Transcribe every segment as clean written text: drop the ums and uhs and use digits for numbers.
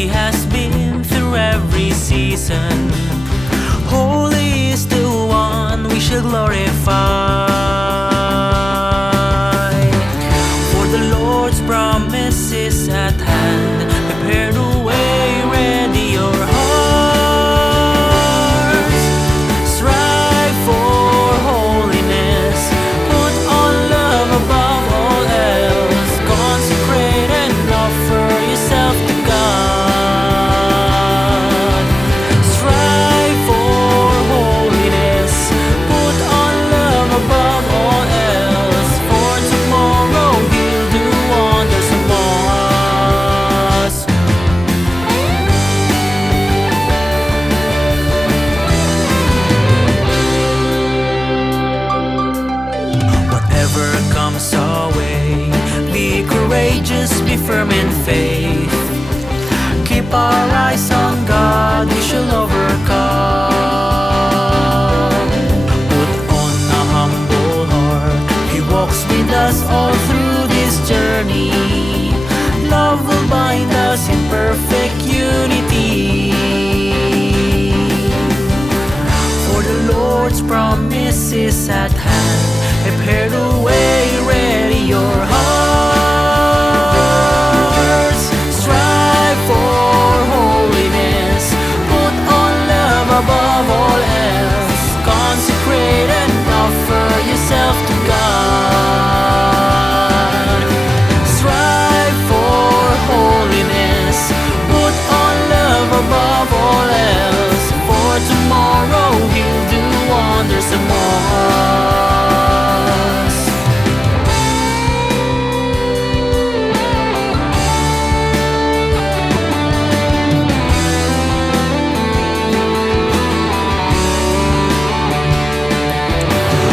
He has been through every season. Holy is the one we shall glorify. For the Lord's promise is at hand. Prepare the way, ready your hearts. Strive for holiness. Put on love above all else. Consecrate and offer yourself to God. Strive for holiness. Put on love above all else. For tomorrow He'll do wonders among us. Whatever comes our way, be courageous, be firm in faith. Keep our eyes on God, we shall overcome. Put on a humble heart, He walks with us all through this journey. Love will bind us in perfect unity. For the Lord's promise is at hand. Prepare the way, ready your hearts. Strive for holiness. Put on love above all else. Consecrate and offer yourself to God. Strive for holiness. Put on love above all else. For tomorrow He'll do wonders among us.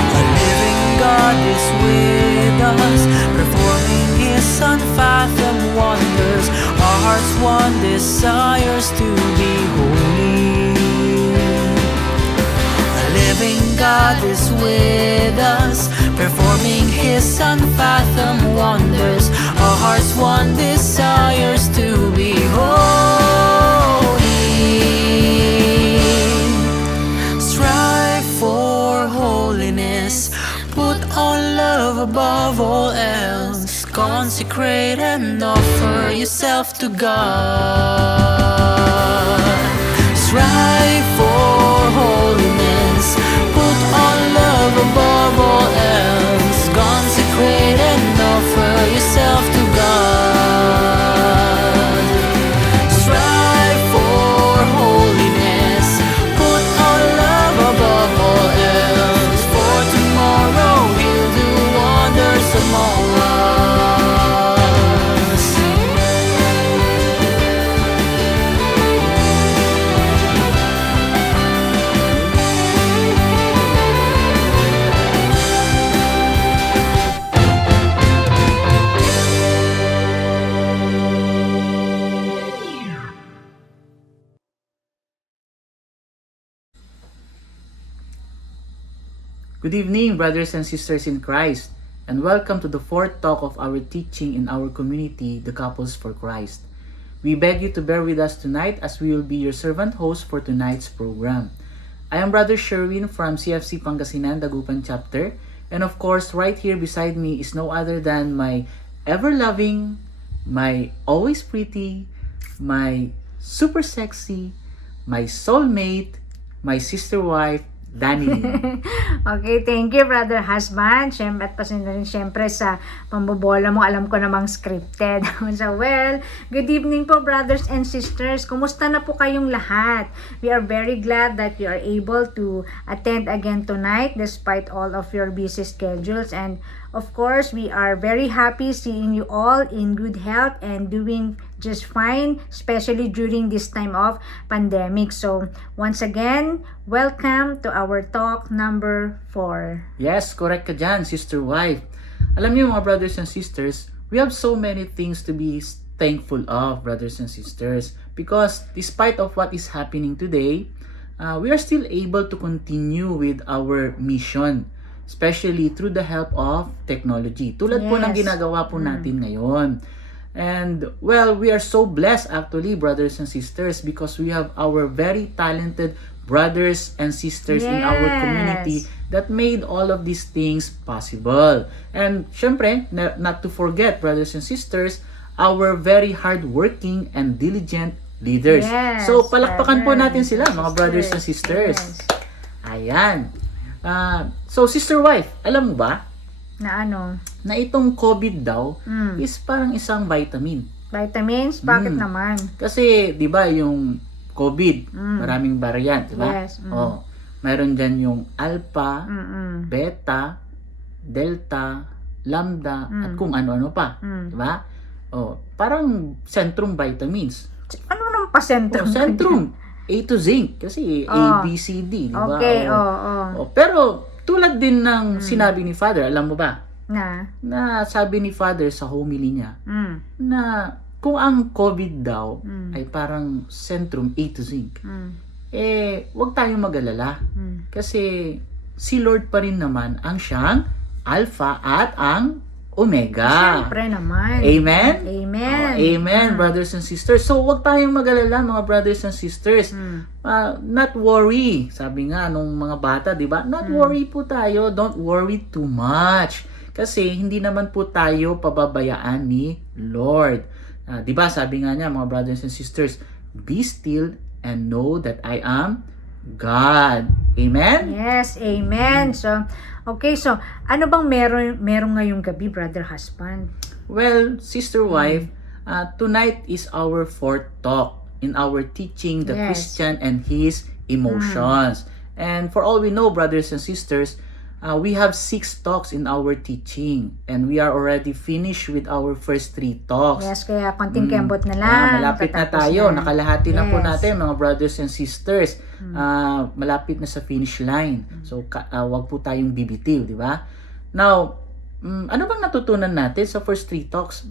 A living God is with us, performing His unfathomed wonders. Our hearts' one desires to be holy. A living God is with us, performing His unfathomed wonders. Our hearts' one desires to be holy. Strive for holiness. Put on love above all else. Consecrate and offer yourself to God. Strive for holiness. Put on love above all else. Consecrate and offer yourself to God. Strive for holiness. Put on love above all else. For tomorrow He'll do wonders among us. Good evening, brothers and sisters in Christ, and welcome to the fourth talk of our teaching in our community, the Couples for Christ. We beg you to bear with us tonight as we will be your servant host for tonight's program. I am Brother Sherwin from CFC Pangasinan, Dagupan chapter, and of course, right here beside me is no other than my ever-loving, my always pretty, my super sexy, my soulmate, my sister wife, Danny. Okay, thank you, Brother Husband. Siyempre, at pasensya rin siyempre sa pambobola mo. Alam ko namang scripted. So, well, good evening po, brothers and sisters. Kumusta na po kayong lahat? We are very glad that you are able to attend again tonight despite all of your busy schedules. And of course, we are very happy seeing you all in good health and doing just fine, especially during this time of pandemic. So, once again, welcome to our talk number 4. Yes, correct ka dyan, sister wife. Alam niyo mga brothers and sisters, we have so many things to be thankful of, brothers and sisters, because despite of what is happening today, we are still able to continue with our mission, especially through the help of technology. Tulad po ng ginagawa po natin ngayon. And well, we are so blessed actually, brothers and sisters, because we have our very talented brothers and sisters in our community that made all of these things possible. And syempre, not to forget, brothers and sisters, our very hardworking and diligent leaders. Yes, So palakpakan po natin brothers sila, and mga brothers and sisters. sisters. Yes. Ayan. So sister wife, alam mo ba Na ano? na itong COVID daw is parang isang vitamin. Vitamins? Bakit naman? Kasi 'di ba yung COVID, maraming variant, 'di ba? Yes. Oh, mayroon diyan yung alpha, Mm-mm. beta, delta, lambda at kung ano-ano pa, 'di ba? Oh, parang centrum vitamins. Ano nang pasentro? Oh, centrum A to zinc kasi A, B, C, D, 'di ba? Okay, Oh, pero tulad din ng sinabi ni Father, alam mo ba? Na sabi ni Father sa homily niya na kung ang COVID daw ay parang centrum A to zinc, wag tayong mag-alala. Kasi si Lord pa rin naman ang siyang Alpha at ang Omega. Siyempre naman. Amen? Amen. Amen, brothers and sisters. So, wag tayong mag-alala, mga brothers and sisters. Not worry. Sabi nga nung mga bata, di ba? Not worry po tayo. Don't worry too much. Kasi hindi naman po tayo pababayaan ni Lord. Di ba? Sabi nga niya, mga brothers and sisters, be still and know that I am God. Amen? Yes, amen. So, okay, so ano bang meron ngayong gabi, brother husband? Well, sister wife, tonight is our fourth talk in our teaching the Yes. Christian and his emotions. And for all we know, brothers and sisters, we have 6 talks in our teaching and we are already finished with our first 3 talks. Yes, kaya konting kembot na lang. Malapit na tatapos tayo. na. Nakalahati na po Yes. natin, mga brothers and sisters. Malapit na sa finish line. So, wag po tayong bibitiw, di ba? Now, ano bang natutunan natin sa first 3 talks,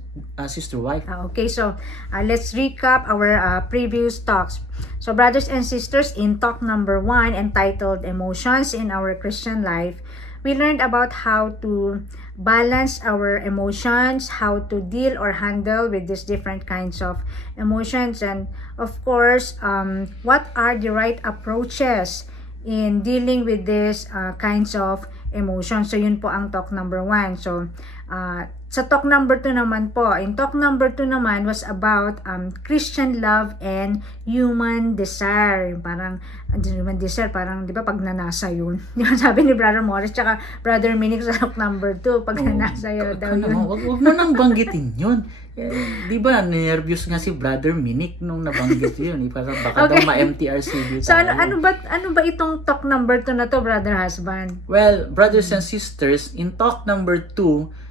sister wife? Okay, so let's recap our previous talks. So, brothers and sisters, in talk number 1 entitled Emotions in Our Christian Life, we learned about how to balance our emotions, how to deal or handle with these different kinds of emotions, and of course, what are the right approaches in dealing with these kinds of emotions. So, yun po ang talk number 1. So, sa talk number 2 naman po, in talk number 2 naman was about Christian love and human desire. Parang, human desire, parang, di ba, pag nanasa yun. Di ba, sabi ni Brother Morris, tsaka Brother Minik sa talk number 2, pag nanasa yun daw yun. Wag mo nang banggitin yun. Di ba, nervous nga si Brother Minik nung nabanggit yun. Parang baka daw ma-MTRCB tayo. So, ano ba itong talk number 2 na to, Brother Husband? Well, brothers and sisters, in talk number 2,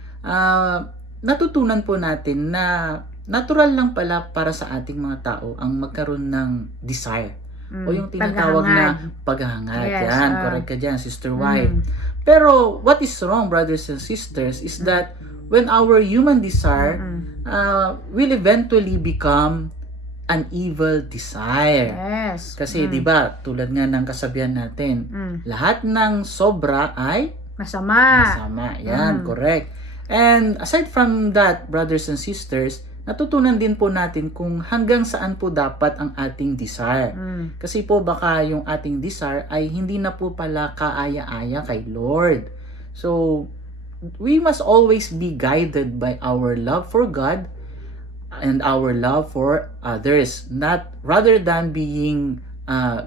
natutunan po natin na natural lang pala para sa ating mga tao ang magkaroon ng desire. O yung tinatawag na paghahangad. Yes, Yan, correct ka dyan, sister wife. Pero, what is wrong, brothers and sisters, is that when our human desire will eventually become an evil desire. Yes. Kasi, di ba, tulad nga ng kasabihan natin, lahat ng sobra ay Masama. Yan, correct. And aside from that, brothers and sisters, natutunan din po natin kung hanggang saan po dapat ang ating desire. Kasi po baka yung ating desire ay hindi na po pala kaaya-aya kay Lord. So, we must always be guided by our love for God and our love for others, not rather than being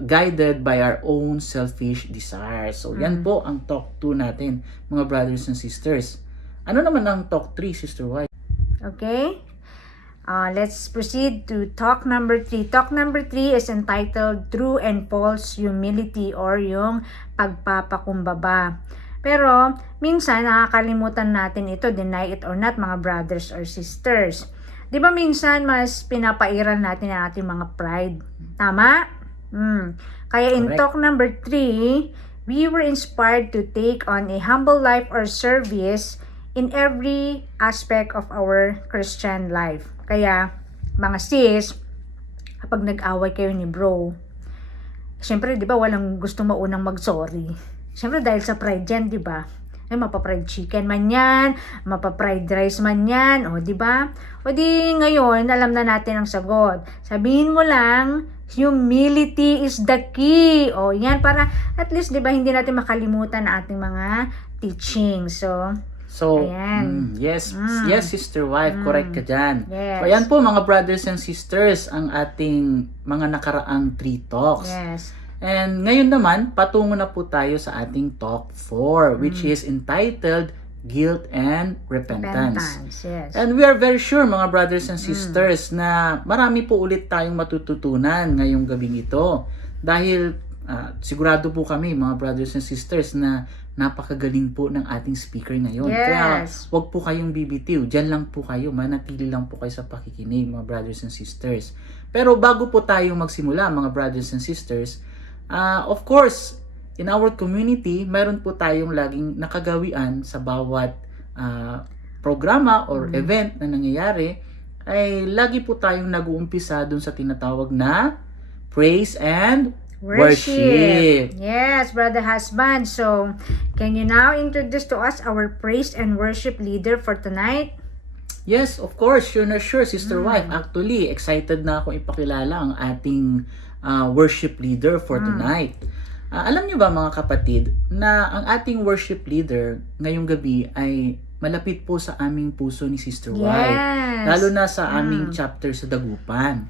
guided by our own selfish desires. So, yan po ang talk 2 natin, mga brothers and sisters. Ano naman ang talk 3, sister wife? Okay. Let's proceed to talk number 3. Talk number 3 is entitled True and False Humility or yung pagpapakumbaba. Pero, minsan nakakalimutan natin ito, deny it or not, mga brothers or sisters. Di ba minsan mas pinapairal natin ang ating mga pride? Tama? Kaya in Correct. talk number 3, we were inspired to take on a humble life or service in every aspect of our Christian life. Kaya, mga sis, kapag nag-away kayo ni bro, syempre, di ba, walang gusto maunang mag-sorry. Syempre, dahil sa pride yan, di ba? mapa-fried chicken man yan, mapa-fried rice man yan, o di ba? O di ngayon, alam na natin ang sagot. Sabihin mo lang, humility is the key. O yan, para at least, di ba, hindi natin makalimutan ang ating mga teaching. So, ayan. yes, Sister Wife, correct ka dyan. Yes. So, ayan po mga brothers and sisters, ang ating mga nakaraang 3 talks. Yes. And ngayon naman, patungo na po tayo sa ating talk 4, which is entitled Guilt and Repentance. Yes. And we are very sure mga brothers and sisters na marami po ulit tayong matututunan ngayong gabing ito. Dahil sigurado po kami mga brothers and sisters na napakagaling po ng ating speaker ngayon. Yes. Kaya wag po kayong bibitiw. Diyan lang po kayo. Manatili lang po kayo sa pakikinig mga brothers and sisters. Pero bago po tayo magsimula mga brothers and sisters, of course, in our community, meron po tayong laging nakagawian sa bawat programa or event na nangyayari, ay lagi po tayong nag-uumpisa dun sa tinatawag na praise and worship. Yes, Brother Husband. So, can you now introduce to us our praise and worship leader for tonight? Yes, of course. Sure na sure, Sister Wife. Actually, excited na akong ipakilala ang ating worship leader for tonight. Alam niyo ba mga kapatid, na ang ating worship leader ngayong gabi ay malapit po sa aming puso ni Sister Wife. Lalo na sa aming chapter sa Dagupan.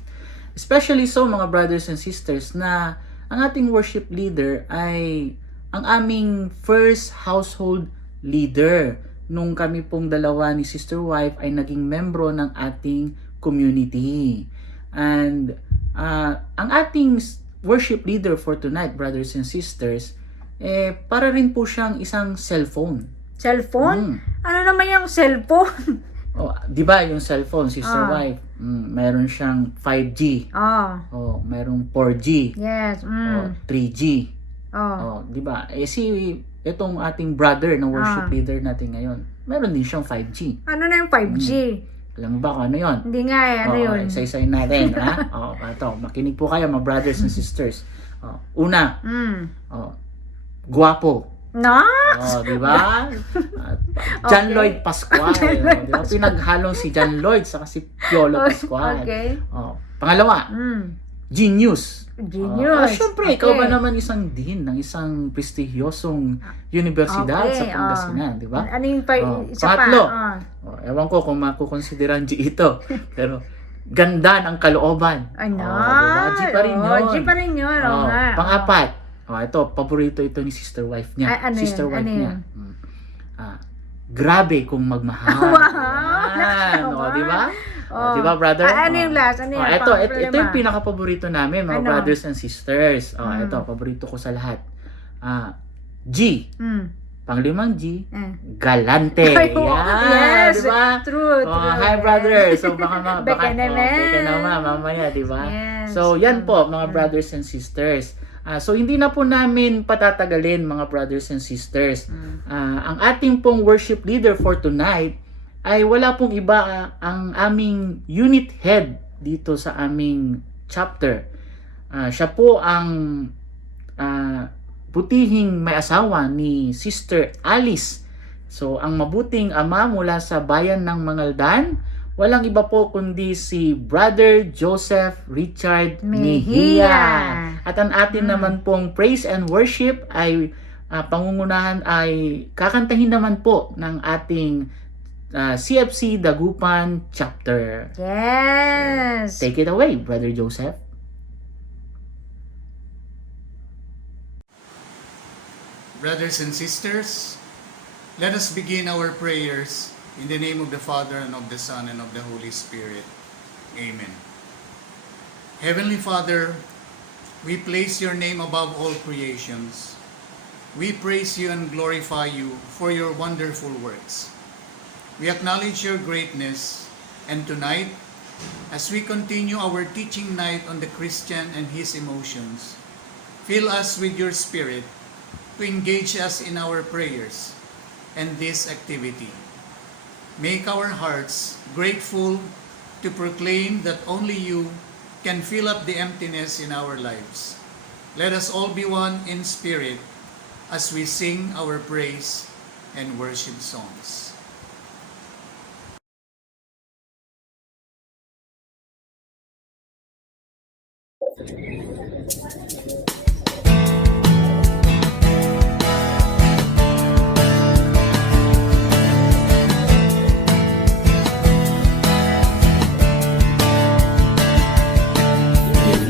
Especially so mga brothers and sisters na ang ating worship leader ay ang aming first household leader nung kami pong dalawa ni Sister Wife ay naging membro ng ating community. And ang ating worship leader for tonight, brothers and sisters, para rin po siyang isang cellphone. Cellphone? Ano naman yung cellphone? Oh, 'di ba yung cellphone, Sister Wife? Meron siyang 5G. Oh, merong 4G. Yes. Oh, 3G. Oh, 'di ba? Itong ating brother na worship leader natin ngayon, meron din siyang 5G. Ano na yung 5G? Alam mo ba kung ano 'yon? Hindi nga ano yun? Isa-isayin natin, ha? Ito, makinig po kayo mga brothers and sisters. Una, guwapo. No? Di ba? John Lloyd Pascual. Di ba? Pinaghalong si John Lloyd sa si Piolo Pascual. Okay. Pangalawa, genius. Genius. Syempre, ikaw ba naman isang dean ng isang prestigyosong universidad sa Pangasinan, di ba? Ano yung isa pangatlo, pa? Ewan ko kung makukonsideran G ito, pero ganda ng kalooban. Ano? Diba? G pa rin yun. G pa rin yun. Pang-apat, ito, paborito ito ni Sister Wife niya. Sister Wife niya. Grabe kung magmahal. Wow! Di ba? Di ba, brother? Ano yung last? Ano yung ito yung pinaka-paborito namin, mga brothers and sisters. Ito, paborito ko sa lahat. G. Panglimang G, galante. Yes, di ba? True. Hi, brother. So, baka Beka naman, mamaya, di ba? Yes. So, yan po, mga brothers and sisters. So, hindi na po namin patatagalin, mga brothers and sisters. Ang ating pong worship leader for tonight ay wala pong iba ang aming unit head dito sa aming chapter. Siya po ang butihing may asawa ni Sister Alice. So, ang mabuting ama mula sa bayan ng Mangaldan, walang iba po kundi si Brother Joseph Richard Mejia. At ang atin naman pong praise and worship ay pangungunahan ay kakantahin naman po ng ating CFC Dagupan chapter. Yes. So, take it away, Brother Joseph. Brothers and sisters, let us begin our prayers in the name of the Father, and of the Son, and of the Holy Spirit. Amen. Heavenly Father, we place your name above all creations. We praise you and glorify you for your wonderful works. We acknowledge your greatness, and tonight, as we continue our teaching night on the Christian and his emotions, fill us with your Spirit to engage us in our prayers and this activity. Make our hearts grateful to proclaim that only you can fill up the emptiness in our lives. Let us all be one in spirit as we sing our praise and worship songs.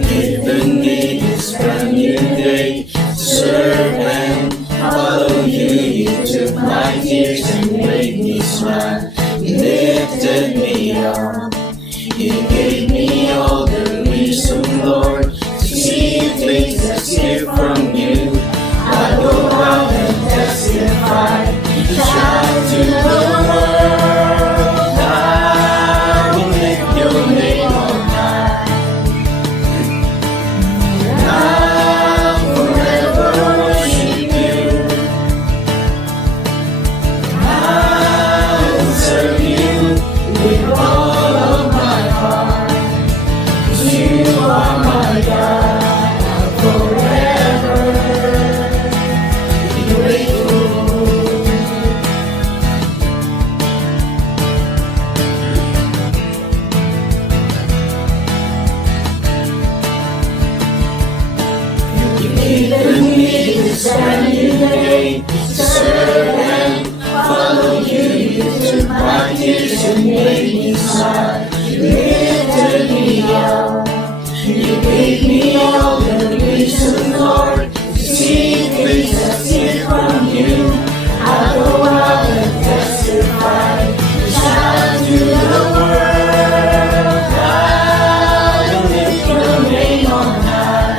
Given me this brand new day to serve and follow you. You took my tears and made me smile. You lifted me up. You gave me all the reason, Lord, to see things that's here from you. I go out and testify, to shout to the world. I will lift your name on high. I'll forever worship you. I will serve you with all of my heart. 'Cause you are my God. I'll forever be grateful. You've given me this brand new day to serve and follow you. You took my tears and made me smile. You lifted me up. You gave me all the reason, Lord, to see things that's here from you. I go out and testify, shout to the world. I will lift your name on high.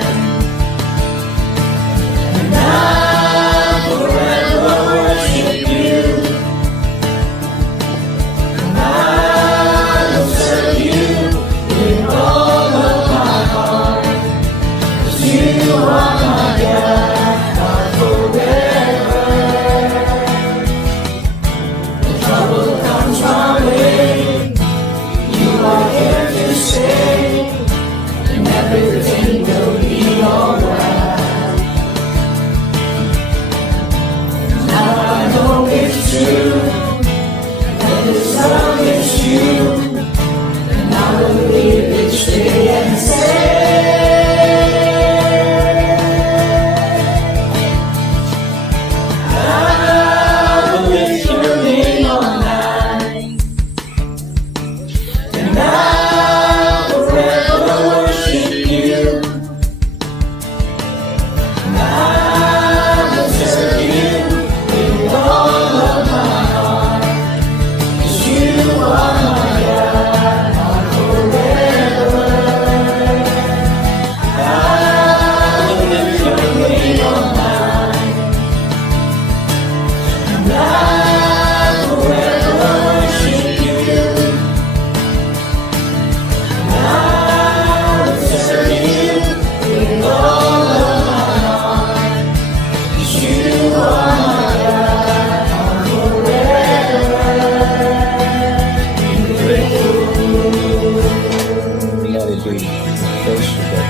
And I'll forever worship you. And I'll serve you with all of my heart. 'Cause you are my God. I'll forever. When trouble comes my way, you are here to stay, and everything will be alright. Now I know it's true, that this love is you, and I will live each day and say, I will lift your name on high, and I will forever worship you. And I will serve you with all of my heart. 'Cause you are my God. I'll forever. I will lift your name on high, and I will forever worship you. And I will serve you with all of my heart. 'Cause you are my God. I'll forever be grateful. Hallelujah. Praise the Lord. Glory to God.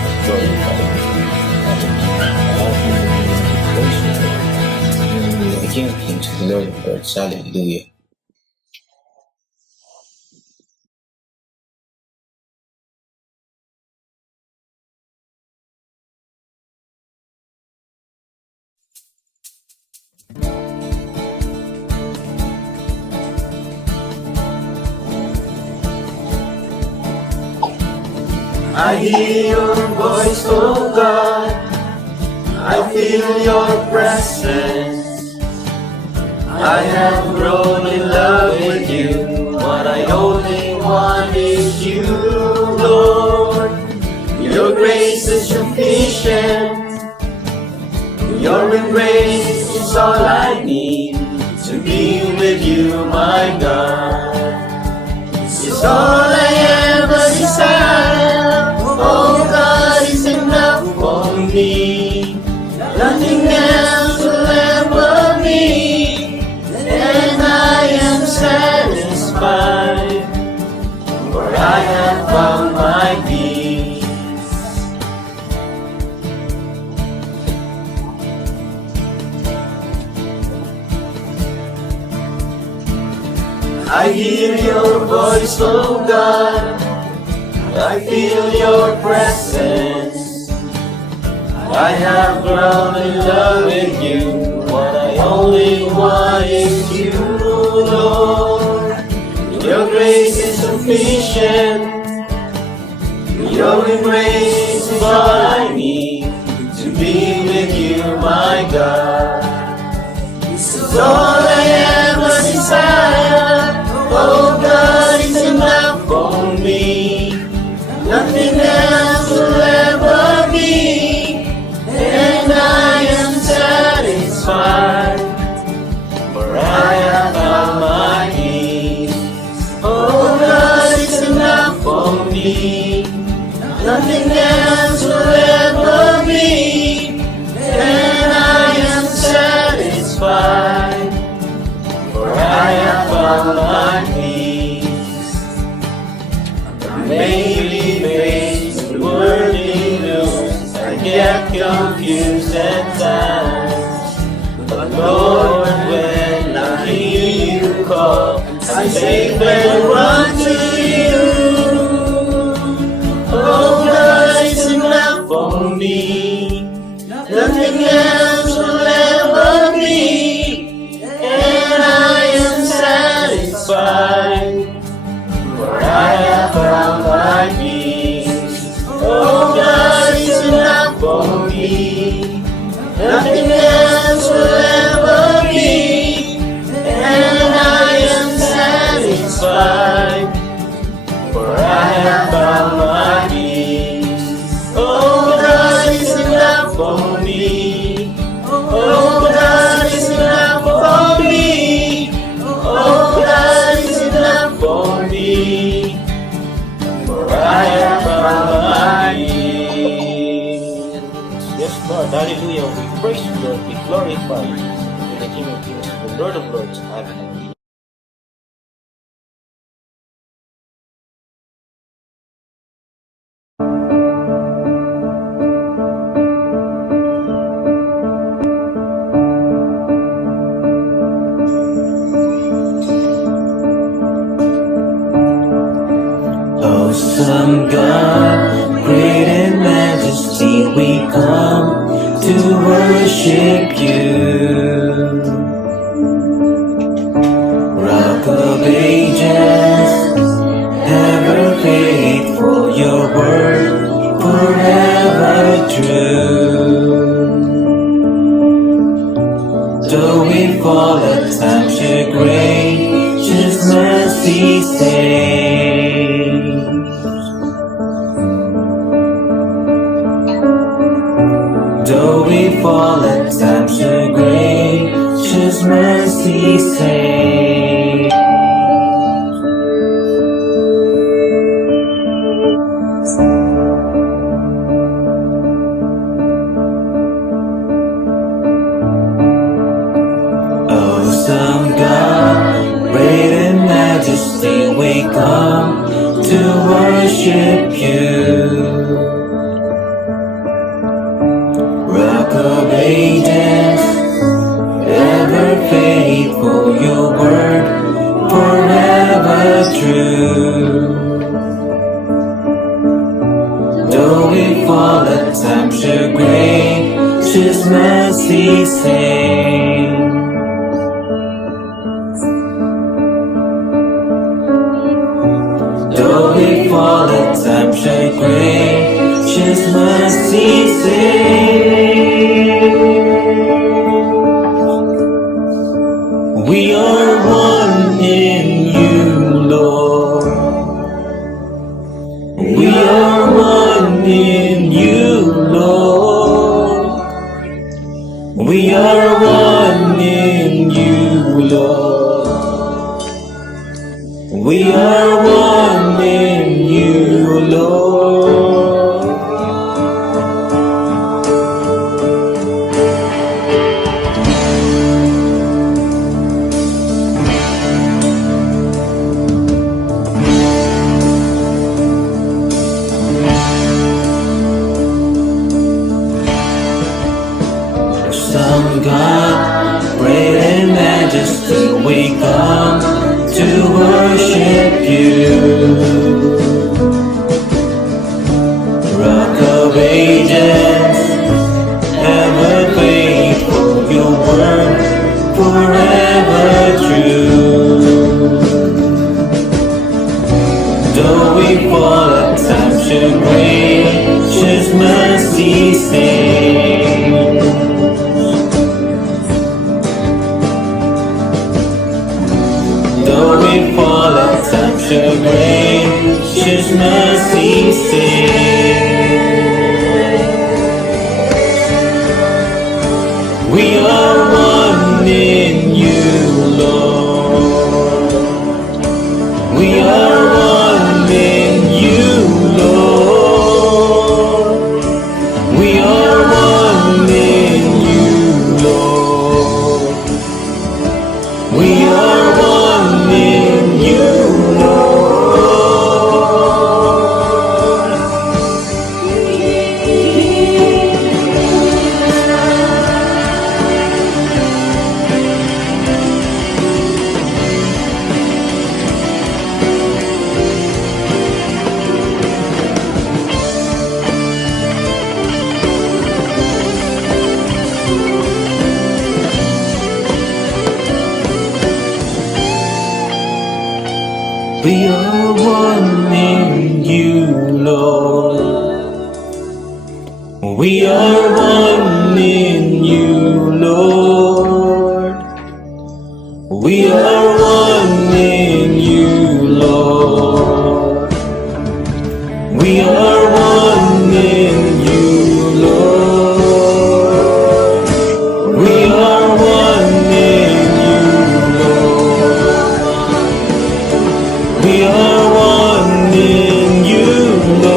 Hallelujah. Praise the Lord. King of Kings, the Lord of Lords. Hallelujah. I hear your voice, oh God. I feel your presence. I have grown in love with you. What I only want is you, Lord. Your grace is sufficient. Your embrace is all I need to be with you, my God. It's all I ever desire. Oh God, is enough for me. Nothing else will ever be, and I am satisfied, for I have found my peace. I hear your voice, oh God. I feel your presence. I have grown in love with you. What I only want is you, Lord. Your grace is sufficient. Your embrace is all I need to be with you, my God. It's all I ever desire. Oh God, it's enough for me. Nothing else will ever be, and I am satisfied, for I have found my peace. Oh God, it's enough for me. Nothing else will ever be, and I am satisfied, for I have found my peace. Maybe face the worldly news, I get confused at times. But Lord, when I hear you call, I safe and run to you. Oh God, it's enough for me. Nothing else will ever be, and I am satisfied, for I have found my peace. Oh God, it's enough for me. Nothing else will ever be, and I am satisfied, for I have found my peace. Oh God, it's enough for me. Oh God, it's enough for me. Oh God, it's enough for me, for I have found my peace. Yes, Lord, hallelujah. We praise you, Lord. We glorify you. You're the King of Kings, the Lord of Lords. Amen. Awesome God, great in majesty, we come to worship you. Rock of ages, ever faithful, your word forever true. Though we fall at times, your gracious mercy saves. Though we fall at times, your gracious mercy saves. Awesome God, great in majesty, we come to worship you. Rock of ages, ever faithful, your word forever true. Though we fall at times, your gracious mercy saves. Though we fall at times, your gracious mercy saves. We are one in you, Lord. We are one in you, Lord. We are one in you, Lord. We are one in you, Lord. Some God, great in majesty, we come to sing. Though we fall at such a gracious mercy sing. We are one in you, Lord. We are one in you, Lord. We are one in you, Lord. We are one in you, Lord. We are one in you, Lord. We are one in you, Lord. We are one in you, Lord. We are one in you, Lord. We are one in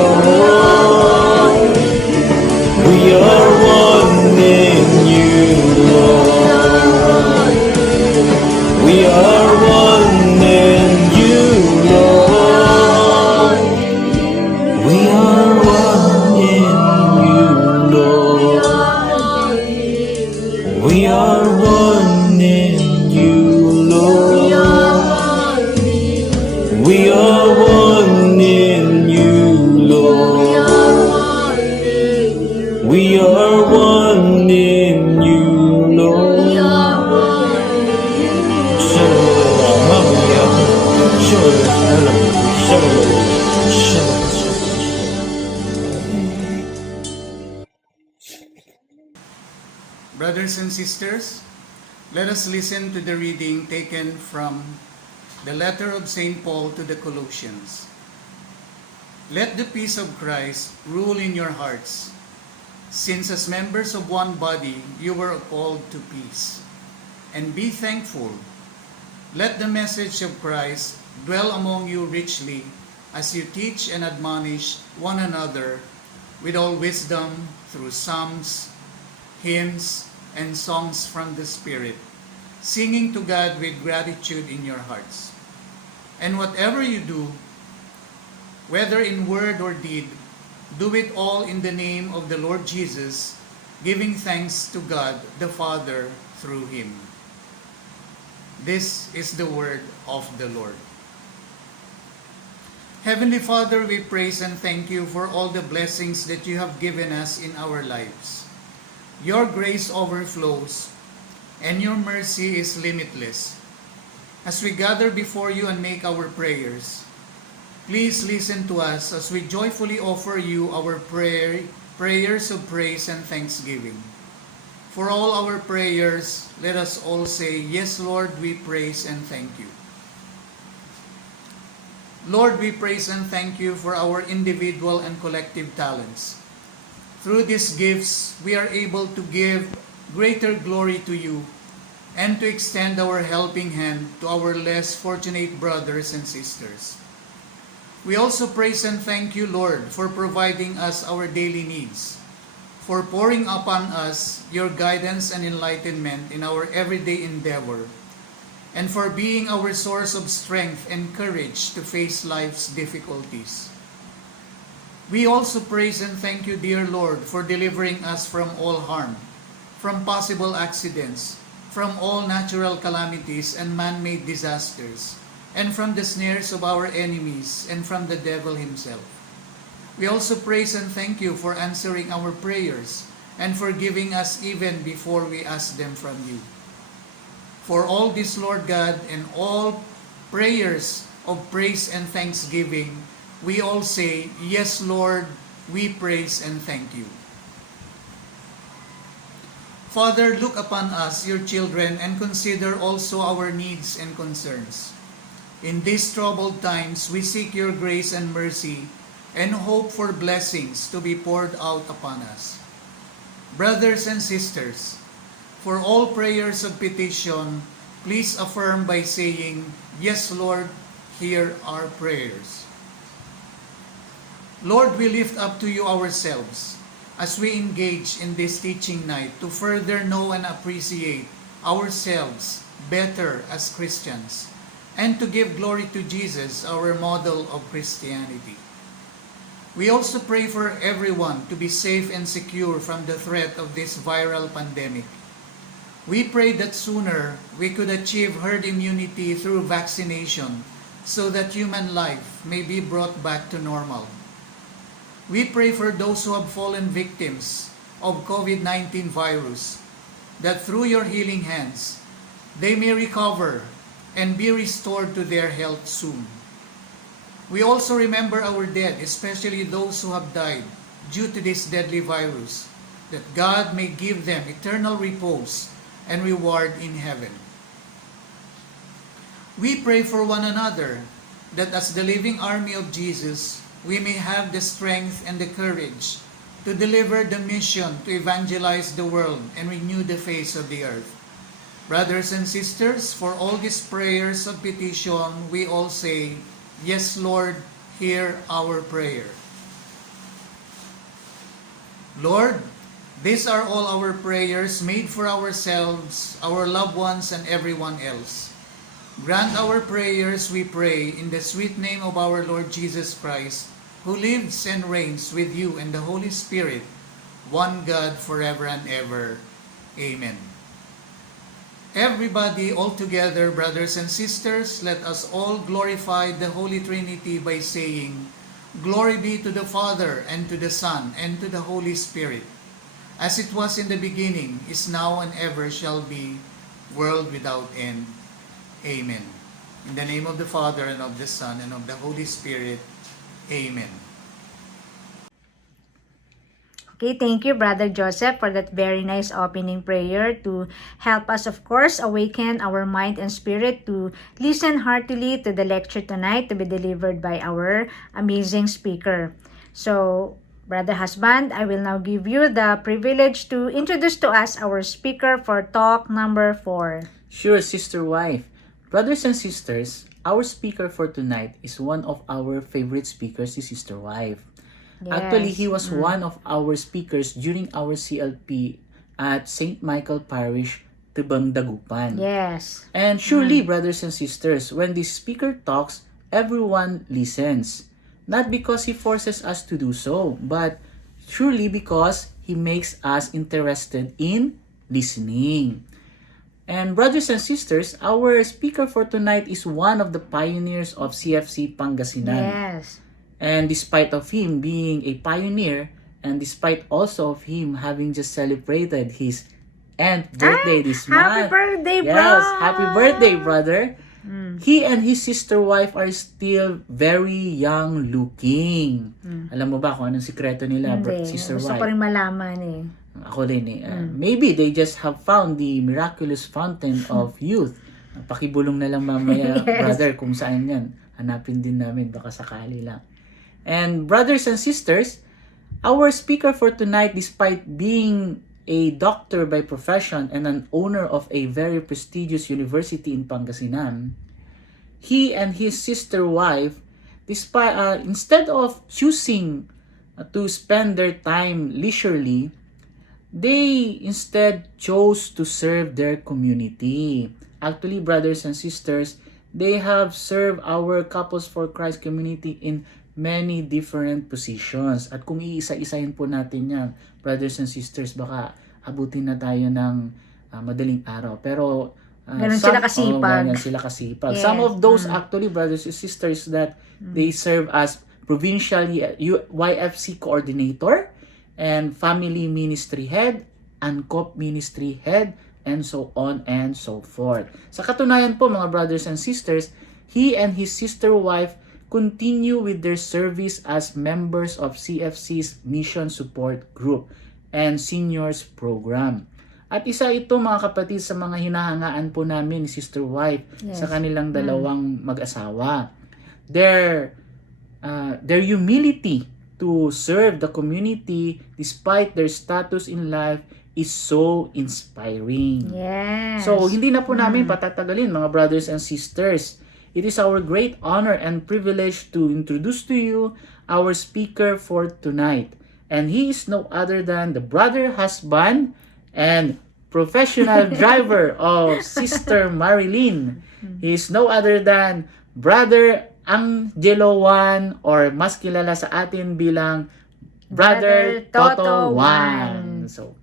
you, Lord. We are one in you, Lord. We are one in you, Lord. We are one in you, Lord. We are one in you, Lord. We are one in you, Lord. We are one in you, Lord. We are one in you, Lord. Brothers and sisters, let us listen to the reading taken from the letter of St. Paul to the Colossians. Let the peace of Christ rule in your hearts, since as members of one body you were called to peace. And be thankful. Let the message of Christ dwell among you richly as you teach and admonish one another with all wisdom through psalms, hymns, and songs from the Spirit, singing to God with gratitude in your hearts. And whatever you do, whether in word or deed, do it all in the name of the Lord Jesus, giving thanks to God the Father through Him. This is the word of the Lord. Heavenly Father, we praise and thank you for all the blessings that you have given us in our lives. Your grace overflows, and your mercy is limitless. As we gather before you and make our prayers, please listen to us as we joyfully offer you our prayers of praise and thanksgiving. For all our prayers, let us all say, "Yes, Lord, we praise and thank you." Lord, we praise and thank you for our individual and collective talents. Through these gifts, we are able to give greater glory to you and to extend our helping hand to our less fortunate brothers and sisters. We also praise and thank you, Lord, for providing us our daily needs, for pouring upon us your guidance and enlightenment in our everyday endeavor, and for being our source of strength and courage to face life's difficulties. We also praise and thank you, dear Lord, for delivering us from all harm, from possible accidents, from all natural calamities and man-made disasters, and from the snares of our enemies and from the devil himself. We also praise and thank you for answering our prayers and for giving us even before we ask them from you. For all this, Lord God, and all prayers of praise and thanksgiving, we all say, "Yes, Lord, we praise and thank you." Father, look upon us, your children, and consider also our needs and concerns. In these troubled times, we seek your grace and mercy and hope for blessings to be poured out upon us. Brothers and sisters, for all prayers of petition, please affirm by saying, "Yes, Lord, hear our prayers." Lord, we lift up to you ourselves as we engage in this teaching night to further know and appreciate ourselves better as Christians and to give glory to Jesus, our model of Christianity. We also pray for everyone to be safe and secure from the threat of this viral pandemic. We pray that sooner we could achieve herd immunity through vaccination so that human life may be brought back to normal. We pray for those who have fallen victims of COVID-19 virus, that through your healing hands, they may recover and be restored to their health soon. We also remember our dead, especially those who have died due to this deadly virus, that God may give them eternal repose and reward in heaven. We pray for one another, that as the living army of Jesus, we may have the strength and the courage to deliver the mission to evangelize the world and renew the face of the earth. Brothers and sisters, for all these prayers of petition, we all say, "Yes, Lord, hear our prayer." Lord, these are all our prayers made for ourselves, our loved ones, and everyone else. Grant our prayers, we pray, in the sweet name of our Lord Jesus Christ, who lives and reigns with you and the Holy Spirit, one God, forever and ever. Amen. Everybody, all together, brothers and sisters, let us all glorify the Holy Trinity by saying, "Glory be to the Father, and to the Son, and to the Holy Spirit, as it was in the beginning, is now, and ever shall be, world without end. Amen." In the name of the Father, and of the Son, and of the Holy Spirit. Amen. Okay, thank you, Brother Joseph, for that very nice opening prayer to help us, of course, awaken our mind and spirit to listen heartily to the lecture tonight to be delivered by our amazing speaker. So, Brother Husband, I will now give you the privilege to introduce to us our speaker for talk number 4. Sure, Sister Wife. Brothers and sisters, our speaker for tonight is one of our favorite speakers, si Sister Wife. Yes. Actually, he was one of our speakers during our CLP at St. Michael Parish, Tubang Dagupan. Yes. And surely, brothers and sisters, when the speaker talks, everyone listens. Not because he forces us to do so, but surely because he makes us interested in listening. And brothers and sisters, our speaker for tonight is one of the pioneers of CFC Pangasinan. Yes. And despite of him being a pioneer, and despite also of him having just celebrated his 10th birthday this month. Happy birthday, bro! Yes, happy birthday, brother. He and his sister wife are still very young looking. Alam mo ba kung anong sikreto nila, Hindi. sister Gusto wife? ko rin malaman eh. Ako din eh. Maybe they just have found the miraculous fountain of youth. Pakibulong na lang mamaya, brother, kung saan yan. Hanapin din namin, baka sakali lang. And brothers and sisters, our speaker for tonight, despite being a doctor by profession and an owner of a very prestigious university in Pangasinan, he and his sister wife, despite instead of choosing to spend their time leisurely, they instead chose to serve their community. Actually, brothers and sisters, they have served our Couples for Christ community in many different positions. At kung iisa-isahin po natin yan, brothers and sisters, baka abutin na tayo ng madaling araw. Pero Ganun sila kasipag. Ganun sila kasipag. Yes. Some of those actually, brothers and sisters, that they serve as provincial YFC coordinator and family ministry head, ANCOP ministry head, and so on and so forth. Sa katunayan po, mga brothers and sisters, he and his sister wife continue with their service as members of CFC's Mission Support Group and Seniors Program. At isa ito mga kapatid sa mga hinahangaan po namin ni Sister Wife sa kanilang dalawang mag-asawa. Their humility to serve the community despite their status in life is so inspiring. Yes. So, hindi na po namin patatagalin mga brothers and sisters. It is our great honor and privilege to introduce to you our speaker for tonight. And he is no other than the brother husband and professional driver of Sister Marilyn. He is no other than Brother Angelo Juan, or mas kilala sa atin bilang Brother Toto Juan. So,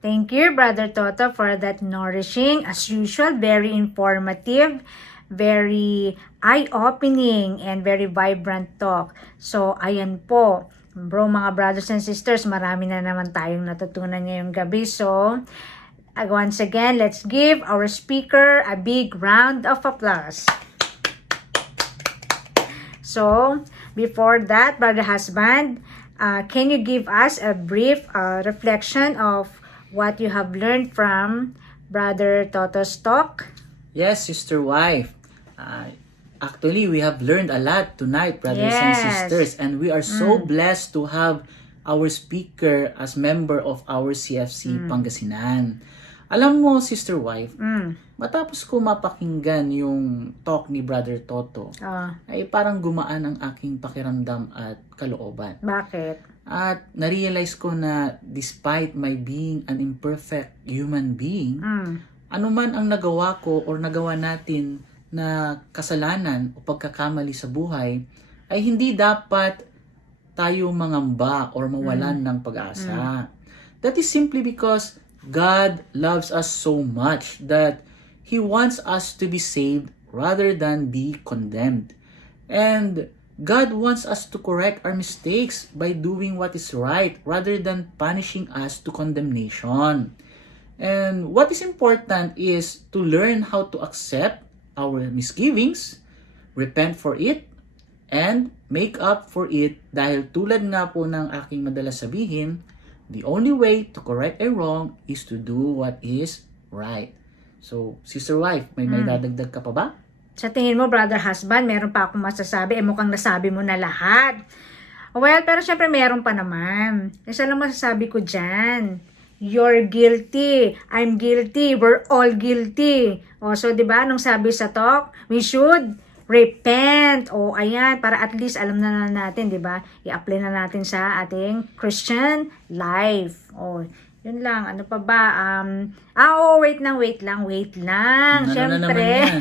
Thank you, Brother Toto, for that nourishing, as usual, very informative, very eye-opening, and very vibrant talk. So, ayan po. Bro, mga brothers and sisters, marami na naman tayong natutunan ngayong gabi. So, once again, let's give our speaker a big round of applause. So, before that, Brother Husband, can you give us a brief reflection of what you have learned from Brother Toto's talk? yes, Sister Wife. Actually, we have learned a lot tonight, brothers and Yes. sisters. And we are so blessed to have our speaker as member of our CFC Pangasinan. Alam mo, Sister Wife, matapos ko mapakinggan yung talk ni Brother Toto, ay parang gumaan ang aking pakiramdam at kalooban. Bakit? At na-realize ko na despite my being an imperfect human being, anuman ang nagawa ko or nagawa natin na kasalanan o pagkakamali sa buhay, ay hindi dapat tayo mangamba or mawalan ng pag-asa. That is simply because God loves us so much that He wants us to be saved rather than be condemned. And God wants us to correct our mistakes by doing what is right rather than punishing us to condemnation. And what is important is to learn how to accept our misgivings, repent for it, and make up for it dahil tulad nga po ng aking madalas sabihin, the only way to correct a wrong is to do what is right. So, Sister Wife, may dadagdag ka pa ba? Sa tingin mo, Brother Husband, meron pa akong masasabi? Mukhang nasabi mo na lahat. Well, pero syempre meron pa naman. Isa lang masasabi ko dyan. You're guilty. I'm guilty. We're all guilty. O, so, di ba, nung sabi sa talk, we should repent. O, ayan, para at least alam na natin, di ba? I-apply na natin sa ating Christian life. O, yun lang. Ano pa ba? Wait lang. Ano Syempre. na naman yan?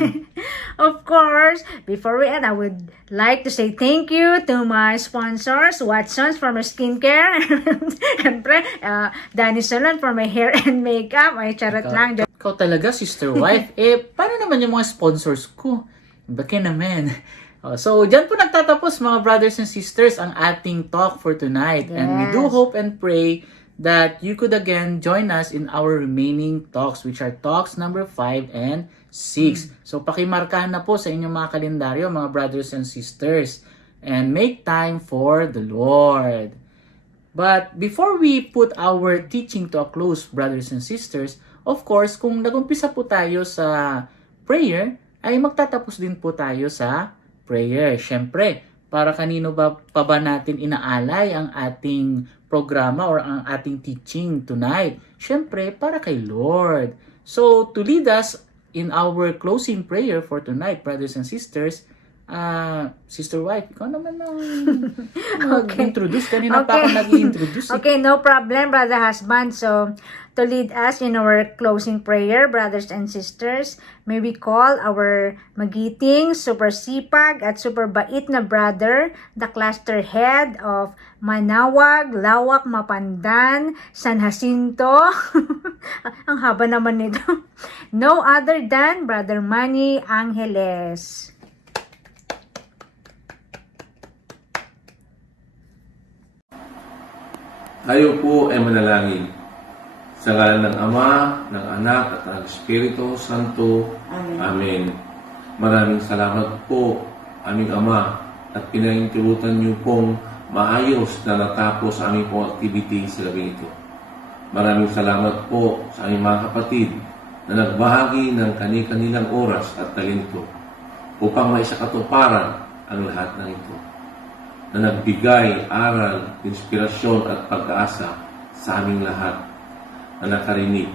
Of course, before we end, I would like to say thank you to my sponsors, Watsons for my skincare, syempre, Danny Salon for my hair and makeup. Ay, charot lang. Ikaw talaga, Sister Wife. Paano naman yung mga sponsors ko? Baki naman. So, dyan po nagtatapos mga brothers and sisters ang ating talk for tonight. And we do hope and pray that you could again join us in our remaining talks, which are talks number 5 and 6. So, pakimarkahan na po sa inyong mga kalendaryo, mga brothers and sisters. And make time for the Lord. But before we put our teaching to a close, brothers and sisters, of course, kung nagumpisa po tayo sa prayer, ay magtatapos din po tayo sa prayer. Siyempre, para kanino pa ba natin inaalay ang ating programa or ang ating teaching tonight? Siyempre, para kay Lord. So, to lead us in our closing prayer for tonight, brothers and sisters, Sister White, ikaw naman ang mag-introduce. Kanina pa ako nag-introduce. Okay, no problem, brother husband. So, to lead us in our closing prayer, brothers and sisters, may we call our magiting, super sipag, at super bait na brother, the cluster head of Manawag, Lawak, Mapandan, San Jacinto. Ang haba naman nito. No other than Brother Manny Angeles. Tayo po ay manalangin. Sa ngalan ng Ama, ng Anak, at ng Espiritu Santo. Amen. Maraming salamat po, aming Ama, at pinahintulutan niyo pong maayos na natapos ang aming pong activity sa gabi ito. Maraming salamat po sa aming mga kapatid na nagbahagi ng kanilang oras at talento upang maisakatuparan ang lahat ng ito, na nagbigay aral, inspirasyon at pag-asa sa aming lahat na nakarinig,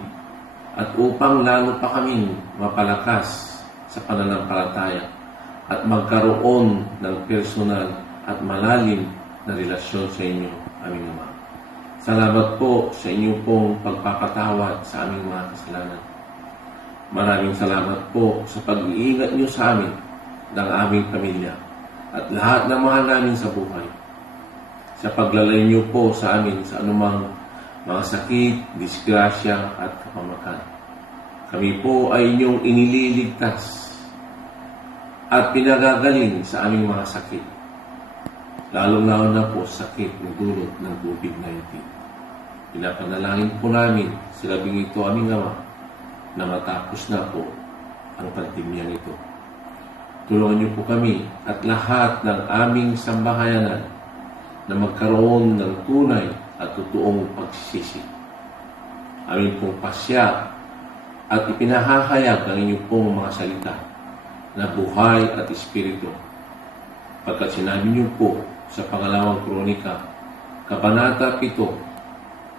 at upang lalo pa kaming mapalakas sa pananampalataya at magkaroon ng personal at malalim na relasyon sa inyo, aming Ama. Salamat po sa inyong pong pagpapatawad sa aming mga kasalanan. Maraming salamat po sa pag-iingat niyo sa amin, ng aming pamilya, at lahat ng mahal namin sa buhay. Sa paglalay niyo po sa amin sa anumang mga sakit, disgrasya at kapamakan. Kami po ay inyong inililigtas at pinagagaling sa aming mga sakit, lalong-lalo na po sakit ng dulot ng COVID-19. Pinapanalangin po namin sa gabing ito, aming Ama, na matapos na po ang pandemya nito. Tulungan niyo po kami at lahat ng aming sambahayanan na magkaroon ng tunay at totoong pagsisisi. Amin pong pasya at ipinahahayag ang inyong pong mga salita na buhay at espiritu. Pagkat sinabi niyo po sa pangalawang kronika, Kabanata 7,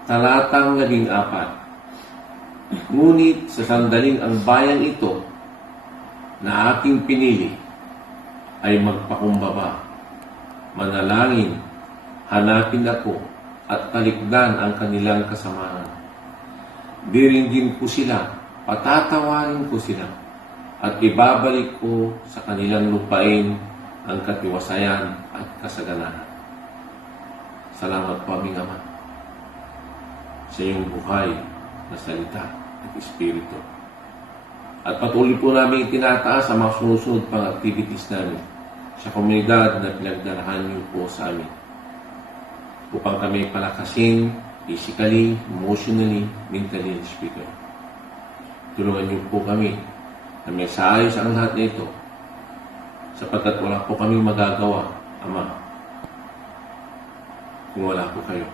talatang 14, ngunit sa sandaling ang bayang ito na aking pinili ay magpakumbaba, manalangin, hanapin ako at talikdan ang kanilang kasamahan. Diringgin ko sila, patatawarin ko sila, at ibabalik ko sa kanilang lupain ang katiwasayan at kasaganahan. Salamat po, aming Ama, sa iyong buhay na salita at espiritu. At patuloy po namin itinataas ang mga susunod pang activities namin sa komunidad na pinagdarahan niyo po sa amin, upang kami palakasin physically, emotionally, mentally, and spiritually. Tulungan niyo po kami na may saayos ang lahat na ito, sapagkat wala po kami magagawa, Ama, kung wala po kayo.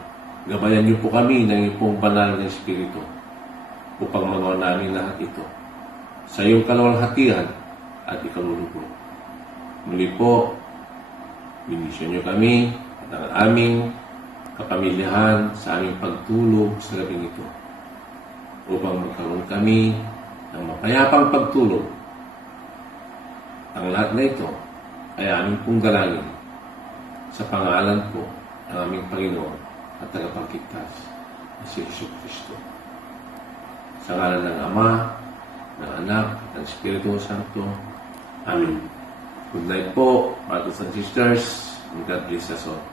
Gabayan niyo po kami ng iyong pong banal na espiritu upang magawa namin lahat ito sa iyong kaluwalhatian at ikalulugo. Muli po, bendisyon niyo kami at ang aming kapamilyahan sa aming pagtulog sa gabing ito, upang magkaroon kami ng mapayapang pagtulog. Ang lahat na ito ay aming pong dalangin sa pangalan po ng aming Panginoon at tagapagligtas na si Jesucristo. Sa ngalan ng Ama, ng Anak, at ng Espiritu Santo. Amen. Good night po, brothers and sisters, and God bless us all.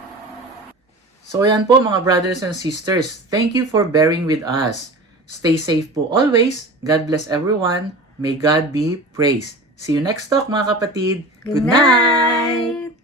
So ayan po mga brothers and sisters, thank you for bearing with us. Stay safe po always. God bless everyone. May God be praised. See you next talk mga kapatid. Good night!